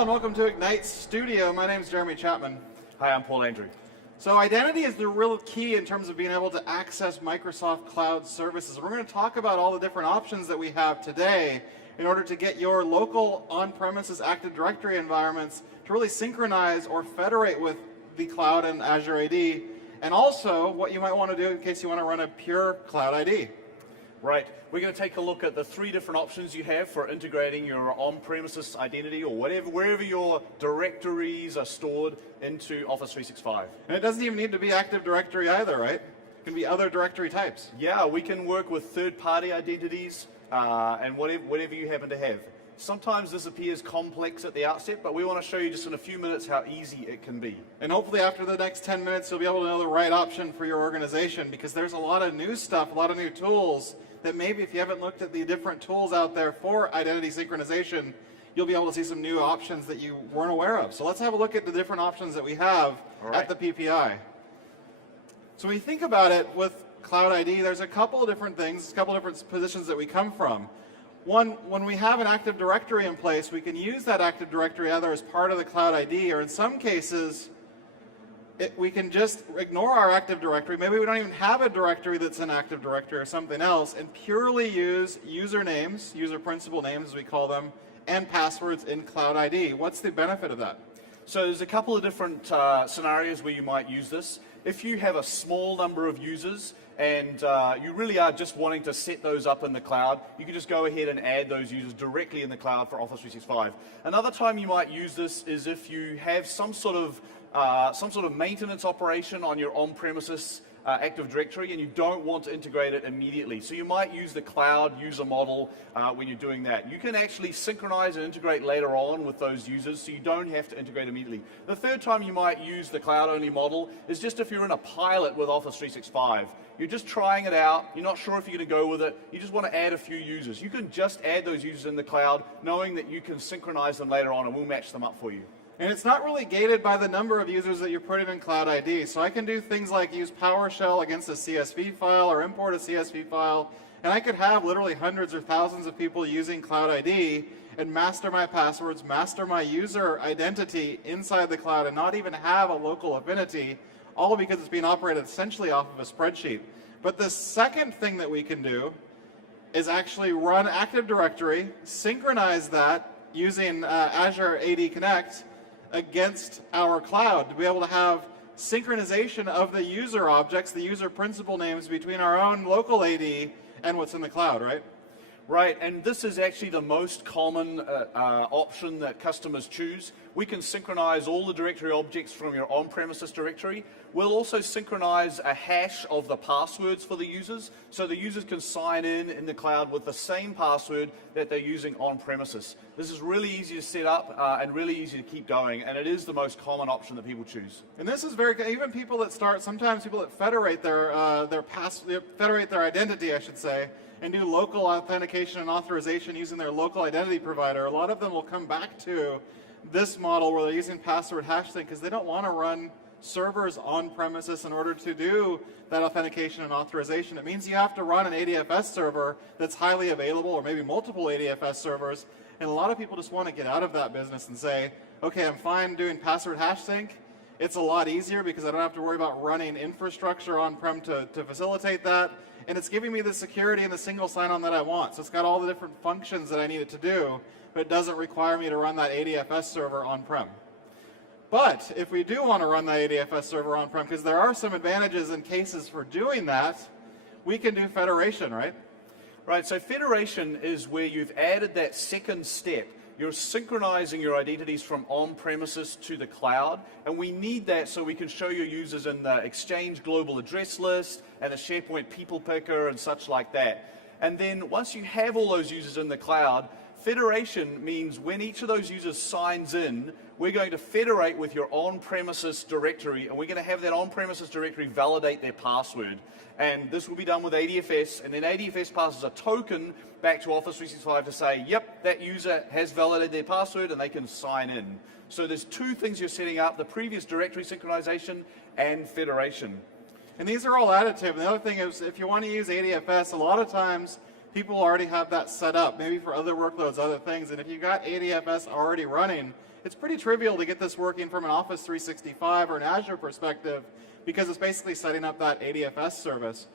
Hello and welcome to Ignite Studio. My name is Jeremy Chapman. Hi, I'm Paul Andrew. So identity is the real key in terms of being able to access Microsoft Cloud services. We're going to talk about all the different options that we have today in order to get your local on-premises Active Directory environments to really synchronize or federate with the cloud and Azure AD, and also what you might want to do in case you want to run a pure Cloud ID. Right, we're going to take a look at the three different options you have for integrating your on-premises identity or wherever your directories are stored into Office 365. And it doesn't even need to be Active Directory either, right? It can be other directory types. Yeah, we can work with third-party identities and whatever you happen to have. Sometimes this appears complex at the outset, but we want to show you just in a few minutes how easy it can be. And hopefully after the next 10 minutes, you'll be able to know the right option for your organization, because there's a lot of new stuff, a lot of new tools that maybe if you haven't looked at the different tools out there for identity synchronization, you'll be able to see some new options that you weren't aware of. So let's have a look at the different options that we have at the PPI. So when you think about it with Cloud ID, there's a couple of different things, a couple of different positions that we come from. One, when we have an Active Directory in place, we can use that Active Directory either as part of the Cloud ID, or in some cases, we can just ignore our Active Directory. Maybe we don't even have a directory that's an Active Directory or something else, and purely use usernames, user principal names as we call them, and passwords in Cloud ID. What's the benefit of that? So there's a couple of different scenarios where you might use this. If you have a small number of users and you really are just wanting to set those up in the cloud, you can just go ahead and add those users directly in the cloud for Office 365. Another time you might use this is if you have some sort of maintenance operation on your on-premises Active Directory and you don't want to integrate it immediately. So you might use the cloud user model when you're doing that. You can actually synchronize and integrate later on with those users, so you don't have to integrate immediately. The third time you might use the cloud-only model is just if you're in a pilot with Office 365. You're just trying it out, you're not sure if you're going to go with it, you just want to add a few users. You can just add those users in the cloud, knowing that you can synchronize them later on and we'll match them up for you. And it's not really gated by the number of users that you're putting in Cloud ID. So I can do things like use PowerShell against a CSV file or import a CSV file, and I could have literally hundreds or thousands of people using Cloud ID and master my passwords, master my user identity inside the cloud, and not even have a local affinity, all because it's being operated essentially off of a spreadsheet. But the second thing that we can do is actually run Active Directory, synchronize that using Azure AD Connect against our cloud to be able to have synchronization of the user objects, the user principal names between our own local AD and what's in the cloud, right? Right, and this is actually the most common option that customers choose. We can synchronize all the directory objects from your on-premises directory. We'll also synchronize a hash of the passwords for the users, so the users can sign in the cloud with the same password that they're using on-premises. This is really easy to set up and really easy to keep going, and it is the most common option that people choose. And this is very, even people that start, sometimes people that federate federate their identity, I should say, and do local authentication and authorization using their local identity provider. A lot of them will come back to this model where they're using password hash sync because they don't want to run servers on premises in order to do that authentication and authorization. It means you have to run an ADFS server that's highly available, or maybe multiple ADFS servers, and a lot of people just want to get out of that business and say, okay, I'm fine doing password hash sync. It's a lot easier because I don't have to worry about running infrastructure on-prem to facilitate that. And it's giving me the security and the single sign-on that I want. So it's got all the different functions that I need it to do, but it doesn't require me to run that ADFS server on-prem. But if we do want to run that ADFS server on-prem, because there are some advantages and cases for doing that, we can do federation, right? Right, so federation is where you've added that second step. You're synchronizing your identities from on-premises to the cloud, and we need that so we can show your users in the Exchange Global Address List and the SharePoint People Picker and such like that. And then once you have all those users in the cloud, federation means when each of those users signs in, we're going to federate with your on-premises directory, and we're going to have that on-premises directory validate their password. And this will be done with ADFS, and then ADFS passes a token back to Office 365 to say, yep, that user has validated their password, and they can sign in. So there's two things you're setting up, the previous directory synchronization and federation. And these are all additive. And the other thing is, if you want to use ADFS, a lot of times people already have that set up, maybe for other workloads, other things. And if you've got ADFS already running, it's pretty trivial to get this working from an Office 365 or an Azure perspective, because it's basically setting up that ADFS service.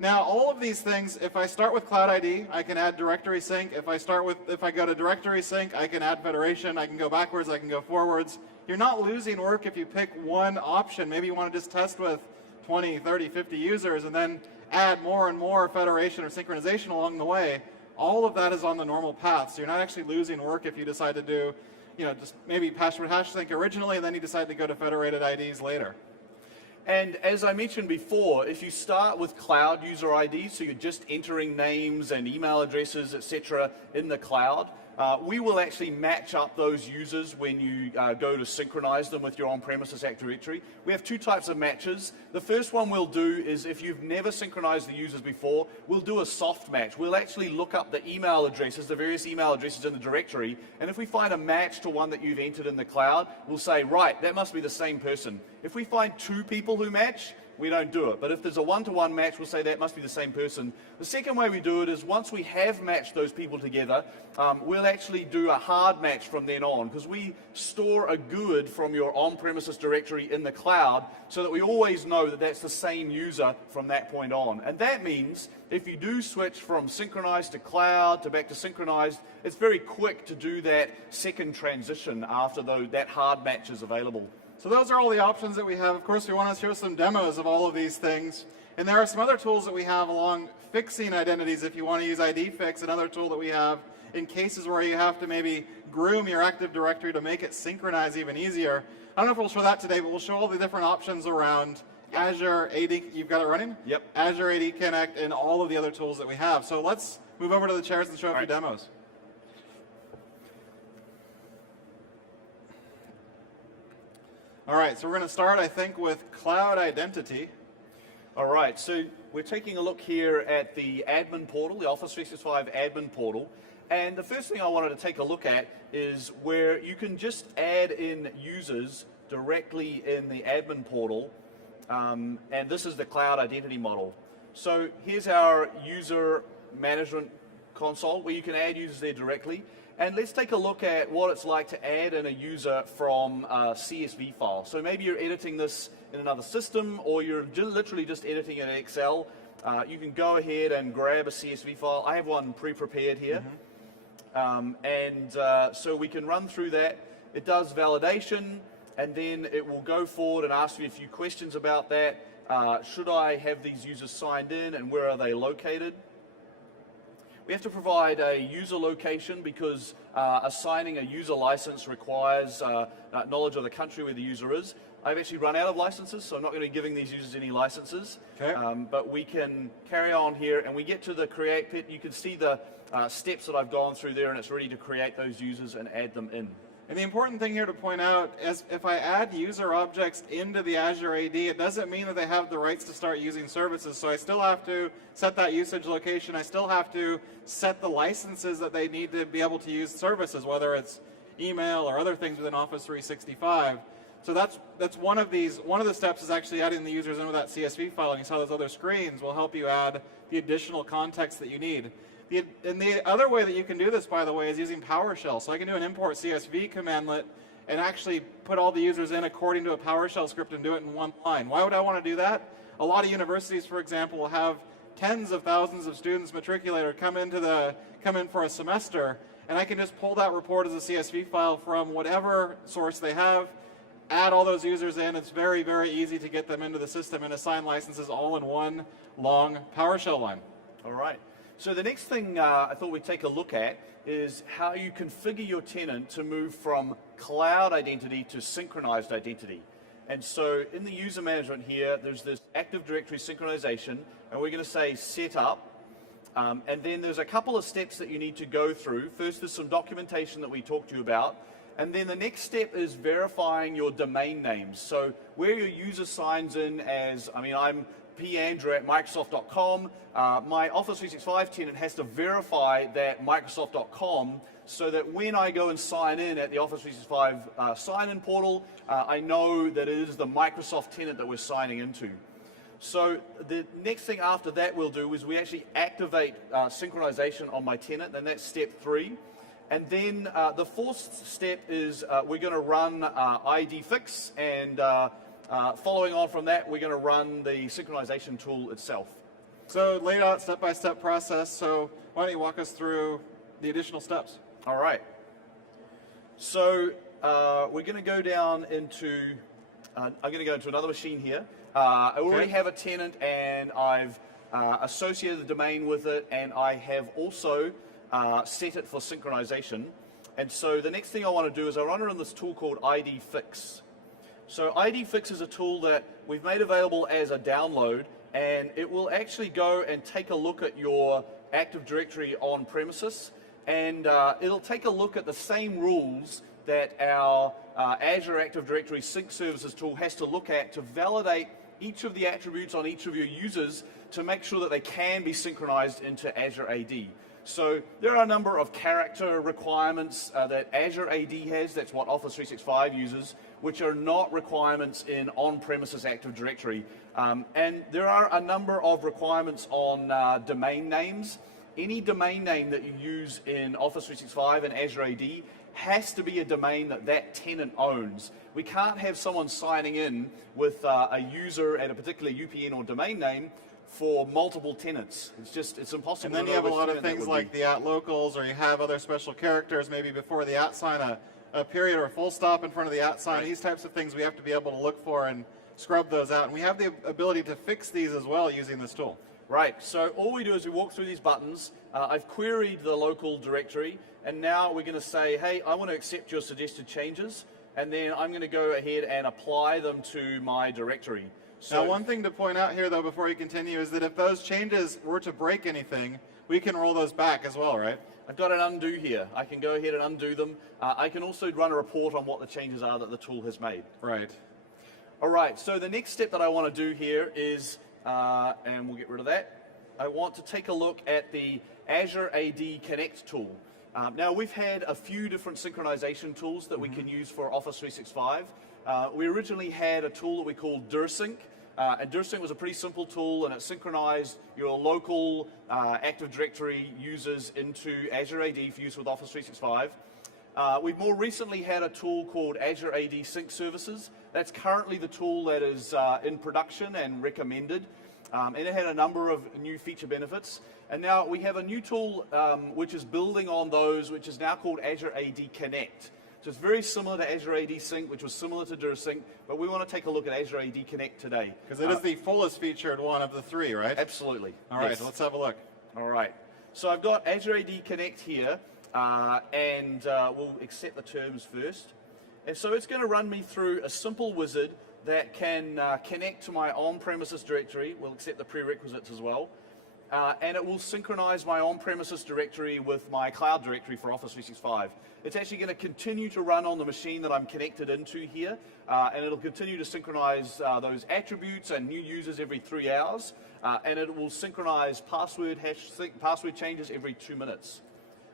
Now, all of these things, if I start with Cloud ID, I can add directory sync. If I go to directory sync, I can add federation. I can go backwards, I can go forwards. You're not losing work if you pick one option. Maybe you want to just test with 20, 30, 50 users and then add more and more federation or synchronization along the way. All of that is on the normal path. So you're not actually losing work if you decide to do, just maybe password hash sync originally, and then you decide to go to federated IDs later. And as I mentioned before, if you start with cloud user ID, so you're just entering names and email addresses, etc., in the cloud, we will actually match up those users when you go to synchronize them with your on-premises Active Directory. We have two types of matches. The first one we'll do is, if you've never synchronized the users before, we'll do a soft match. We'll actually look up the email addresses, the various email addresses in the directory, and if we find a match to one that you've entered in the cloud, we'll say, right, that must be the same person. If we find two people who match, we don't do it. But if there's a one-to-one match, we'll say that must be the same person. The second way we do it is, once we have matched those people together, we'll actually do a hard match from then on, because we store a GUID from your on-premises directory in the cloud so that we always know that that's the same user from that point on. And that means if you do switch from synchronized to cloud to back to synchronized, it's very quick to do that second transition after that hard match is available. So those are all the options that we have. Of course, we want to show some demos of all of these things. And there are some other tools that we have along fixing identities. If you want to use ID Fix, another tool that we have in cases where you have to maybe groom your Active Directory to make it synchronize even easier. I don't know if we'll show that today, but we'll show all the different options around Azure AD. You've got it running? Yep. Azure AD Connect and all of the other tools that we have. So let's move over to the chairs and show a few demos. All right, so we're going to start, I think, with Cloud Identity. All right, so we're taking a look here at the admin portal, the Office 365 admin portal. And the first thing I wanted to take a look at is where you can just add in users directly in the admin portal. And this is the Cloud Identity model. So here's our user management console where you can add users there directly. And let's take a look at what it's like to add in a user from a CSV file. So maybe you're editing this in another system, or you're literally just editing it in Excel. You can go ahead and grab a CSV file. I have one pre-prepared here. So we can run through that. It does validation, and then it will go forward and ask you a few questions about that. Should I have these users signed in, and where are they located? We have to provide a user location because assigning a user license requires knowledge of the country where the user is. I've actually run out of licenses, so I'm not going to be giving these users any licenses. Okay. But we can carry on here, and we get to the create pit. You can see the steps that I've gone through there, and it's ready to create those users and add them in. And the important thing here to point out is if I add user objects into the Azure AD, it doesn't mean that they have the rights to start using services. So I still have to set that usage location. I still have to set the licenses that they need to be able to use services, whether it's email or other things within Office 365. So that's one of these. One of the steps is actually adding the users into that CSV file, and you saw those other screens will help you add the additional context that you need. And the other way that you can do this, by the way, is using PowerShell. So I can do an import CSV commandlet and actually put all the users in according to a PowerShell script and do it in one line. Why would I want to do that? A lot of universities, for example, will have tens of thousands of students matriculated come in for a semester, and I can just pull that report as a CSV file from whatever source they have, add all those users in. It's very, very easy to get them into the system and assign licenses all in one long PowerShell line. All right. So the next thing I thought we'd take a look at is how you configure your tenant to move from cloud identity to synchronized identity. And so in the user management here, there's this Active Directory synchronization, and we're going to say set up. And then there's a couple of steps that you need to go through. First, there's some documentation that we talked to you about. And then the next step is verifying your domain names. So where your user signs in as, I'm pandrew at Microsoft.com. My Office 365 tenant has to verify that Microsoft.com so that when I go and sign in at the Office 365 sign-in portal, I know that it is the Microsoft tenant that we're signing into. So the next thing after that we'll do is we actually activate synchronization on my tenant, and that's step 3. And then the fourth step is we're going to run ID fix, and following on from that, we're going to run the synchronization tool itself. So laid out step-by-step process, so why don't you walk us through the additional steps? All right. So we're going to go down into, I'm going to go into another machine here. I already have a tenant, and I've associated the domain with it, and I have also set it for synchronization. And so the next thing I want to do is I run this tool called ID fix. So ID fix is a tool that we've made available as a download, and it will actually go and take a look at your Active Directory on premises, and it'll take a look at the same rules that our Azure Active Directory Sync Services tool has to look at to validate each of the attributes on each of your users to make sure that they can be synchronized into Azure AD. So there are a number of character requirements that Azure AD has, that's what Office 365 uses, which are not requirements in on-premises Active Directory. And there are a number of requirements on domain names. Any domain name that you use in Office 365 and Azure AD has to be a domain that that tenant owns. We can't have someone signing in with a user at a particular UPN or domain name for multiple tenants. It's impossible. And then you have a lot of things like the @locals, or you have other special characters, maybe before the @sign, a period or a full stop in front of the @sign. Right. These types of things we have to be able to look for and scrub those out. And we have the ability to fix these as well using this tool. Right, so all we do is we walk through these buttons. I've queried the local directory, and now we're going to say, hey, I want to accept your suggested changes, and then I'm going to go ahead and apply them to my directory. So now, one thing to point out here, though, before you continue, is that if those changes were to break anything, we can roll those back as well, right? I've got an undo here. I can go ahead and undo them. I can also run a report on what the changes are that the tool has made. Right. All right, so the next step that I want to do here is, and we'll get rid of that, I want to take a look at the Azure AD Connect tool. Now, we've had a few different synchronization tools that we can use for Office 365. We originally had a tool that we called DirSync, and DirSync was a pretty simple tool, and it synchronized your local Active Directory users into Azure AD for use with Office 365. We've more recently had a tool called Azure AD Sync Services. That's currently the tool that is in production and recommended, and it had a number of new feature benefits. And now we have a new tool which is building on those, which is now called Azure AD Connect. So it's very similar to Azure AD Sync, which was similar to DirSync, but we want to take a look at Azure AD Connect today. Because it is the fullest featured one of the three, right? Absolutely. All right, yes. Let's have a look. All right. So I've got Azure AD Connect here, and we'll accept the terms first. And so it's going to run me through a simple wizard that can connect to my on-premises directory. We'll accept the prerequisites as well. And it will synchronize my on-premises directory with my cloud directory for Office 365. It's actually going to continue to run on the machine that I'm connected into here, and it'll continue to synchronize those attributes and new users every 3 hours, and it will synchronize password changes every 2 minutes.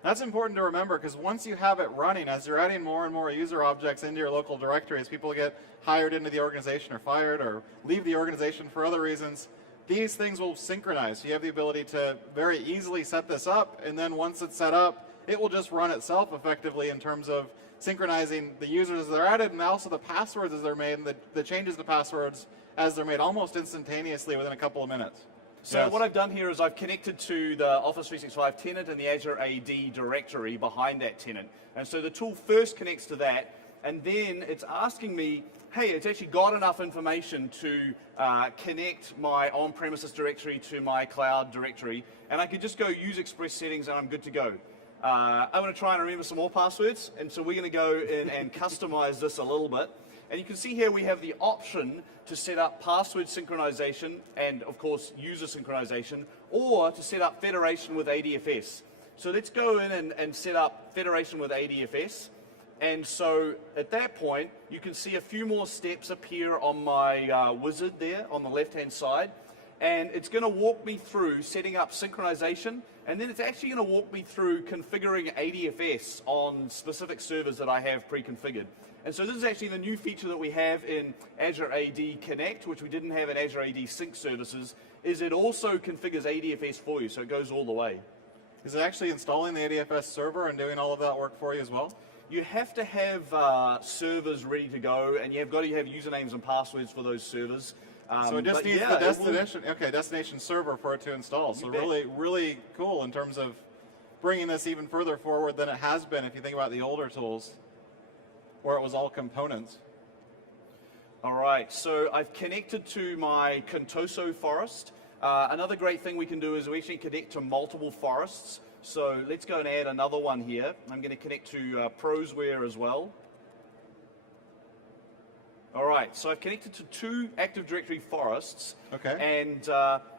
That's important to remember, because once you have it running, as you're adding more and more user objects into your local directory, as people get hired into the organization or fired or leave the organization for other reasons, these things will synchronize. You have the ability to very easily set this up, and then once it's set up, it will just run itself effectively in terms of synchronizing the users as they're added, and also the passwords as they're made, and the changes to passwords as they're made almost instantaneously within a couple of minutes. So what I've done here is I've connected to the Office 365 tenant and the Azure AD directory behind that tenant. And so the tool first connects to that, and then it's asking me, hey, it's actually got enough information to connect my on-premises directory to my cloud directory, and I can just go use Express settings and I'm good to go. I'm going to try and remember some more passwords, and so we're going to go in and customize this a little bit. And you can see here we have the option to set up password synchronization and, of course, user synchronization, or to set up federation with ADFS. So let's go in and set up federation with ADFS. And so at that point, you can see a few more steps appear on my wizard there on the left-hand side. and it's going to walk me through setting up synchronization, and then it's actually going to walk me through configuring ADFS on specific servers that I have pre-configured. And so this is actually the new feature that we have in Azure AD Connect, which we didn't have in Azure AD Sync services, is it also configures ADFS for you, so it goes all the way. Is it actually installing the ADFS server and doing all of that work for you as well? You have to have servers ready to go, and you've got to have usernames and passwords for those servers. So it just needs the destination server for it to install. So really, really cool in terms of bringing this even further forward than it has been if you think about the older tools, where it was all components. All right, so I've connected to my Contoso forest. Another great thing we can do is we actually connect to multiple forests. So let's go and add another one here. I'm going to connect to Prosware as well. All right, so I've connected to 2 Active Directory forests. Okay. And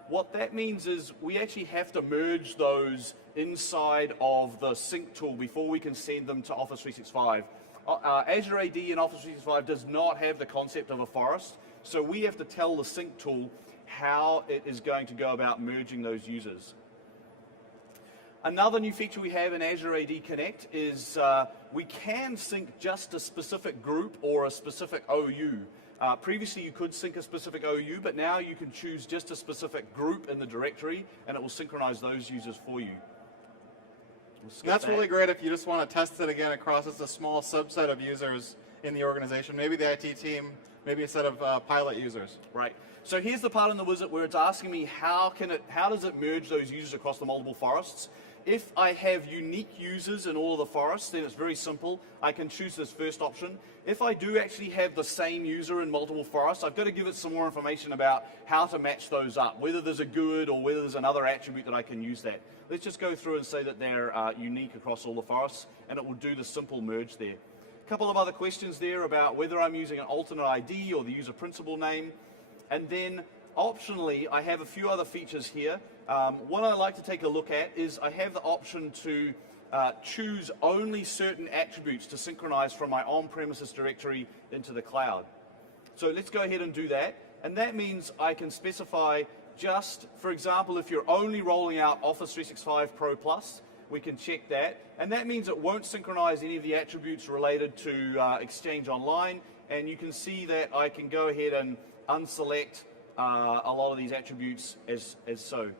what that means is we actually have to merge those inside of the sync tool before we can send them to Office 365. Azure AD and Office 365 does not have the concept of a forest, so we have to tell the sync tool how it is going to go about merging those users. Another new feature we have in Azure AD Connect is we can sync just a specific group or a specific OU. Previously you could sync a specific OU, but now you can choose just a specific group in the directory and it will synchronize those users for you. That's really great if you just want to test it again across just a small subset of users in the organization, maybe the IT team, maybe a set of pilot users. Right. So here's the part in the wizard where it's asking me how does it merge those users across the multiple forests. If I have unique users in all of the forests, then it's very simple. I can choose this first option. If I do actually have the same user in multiple forests, I've got to give it some more information about how to match those up, whether there's a GUID or whether there's another attribute that I can use that. Let's just go through and say that they're unique across all the forests, and it will do the simple merge there. A couple of other questions there about whether I'm using an alternate ID or the user principal name. And then optionally, I have a few other features here. One I like to take a look at is I have the option to choose only certain attributes to synchronize from my on-premises directory into the cloud. So let's go ahead and do that. And that means I can specify just, for example, if you're only rolling out Office 365 Pro Plus, we can check that. And that means it won't synchronize any of the attributes related to Exchange Online. And you can see that I can go ahead and unselect a lot of these attributes as so.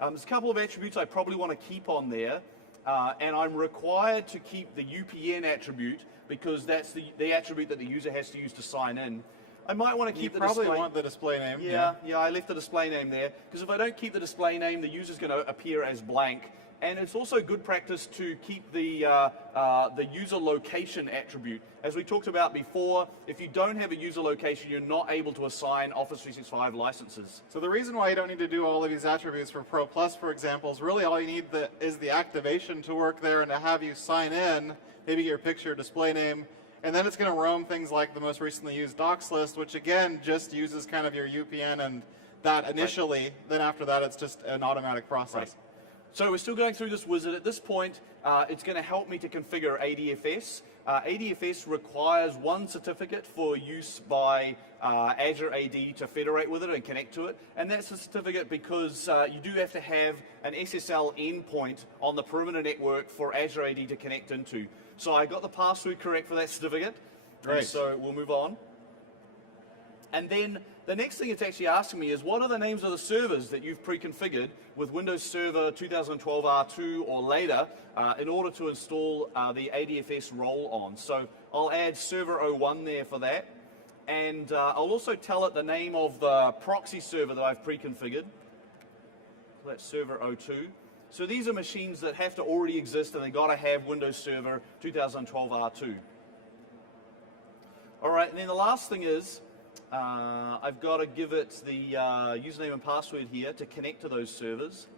There's a couple of attributes I probably want to keep on there, and I'm required to keep the UPN attribute because that's the attribute that the user has to use to sign in. I might want to keep the display. You probably want the display name. Yeah, I left the display name there because if I don't keep the display name, the user's going to appear as blank. And it's also good practice to keep the user location attribute. As we talked about before, if you don't have a user location, you're not able to assign Office 365 licenses. So the reason why you don't need to do all of these attributes for Pro Plus, for example, is really all you need is the activation to work there and to have you sign in, maybe your picture, display name, and then it's going to roam things like the most recently used docs list, which again just uses kind of your UPN and that initially. Right. Then after that, it's just an automatic process. Right. So we're still going through this wizard. At this point, it's going to help me to configure ADFS. ADFS requires one certificate for use by Azure AD to federate with it and connect to it. And that's a certificate because you do have to have an SSL endpoint on the perimeter network for Azure AD to connect into. So I got the password correct for that certificate. Great. So we'll move on. And then the next thing it's actually asking me is what are the names of the servers that you've pre-configured with Windows Server 2012 R2 or later in order to install the ADFS role-on. So I'll add Server 01 there for that. And I'll also tell it the name of the proxy server that I've pre-configured. So that's Server 02. So these are machines that have to already exist and they've got to have Windows Server 2012 R2. All right, and then the last thing is I've got to give it the username and password here to connect to those servers.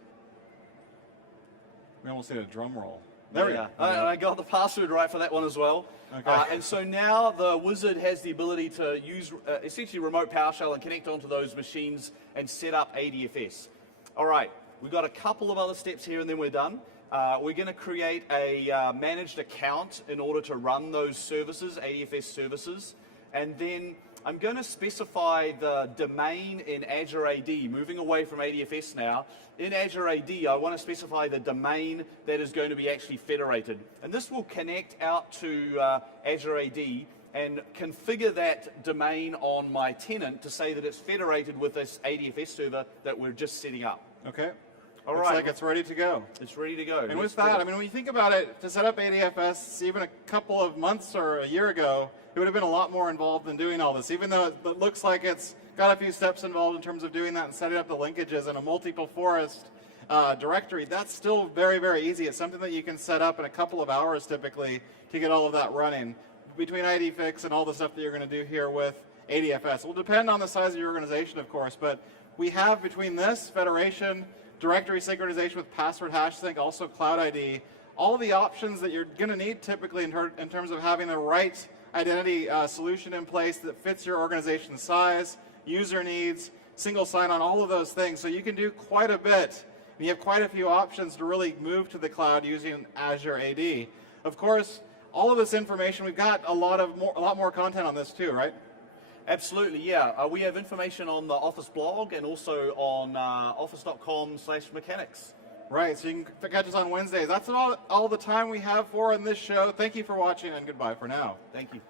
We almost need a drum roll. There we go. I got the password right for that one as well. Okay. And so now the wizard has the ability to use essentially remote PowerShell and connect onto those machines and set up ADFS. All right, we've got a couple of other steps here and then we're done. We're going to create a managed account in order to run those services, ADFS services. And then I'm going to specify the domain in Azure AD, moving away from ADFS now. In Azure AD, I want to specify the domain that is going to be actually federated. And this will connect out to Azure AD and configure that domain on my tenant to say that it's federated with this ADFS server that we're just setting up. Okay. All Looks right. like it's ready to go. It's ready to go. And with that, I mean, when you think about it, to set up ADFS even a couple of months or a year ago, it would have been a lot more involved than doing all this. Even though it looks like it's got a few steps involved in terms of doing that and setting up the linkages in a multiple forest directory, that's still very, very easy. It's something that you can set up in a couple of hours typically to get all of that running. Between IDFix and all the stuff that you're going to do here with ADFS. It will depend on the size of your organization, of course, but we have between this, federation, directory synchronization with password hash sync, also Cloud ID, all the options that you're going to need typically in terms of having the right identity solution in place that fits your organization's size, user needs, single sign-on, all of those things. So you can do quite a bit. And you have quite a few options to really move to the cloud using Azure AD. Of course, all of this information, we've got a lot more content on this too, right? Absolutely, yeah. We have information on the Office blog and also on office.com/mechanics. Right, so you can catch us on Wednesdays. That's all the time we have for in this show. Thank you for watching, and goodbye for now. Thank you.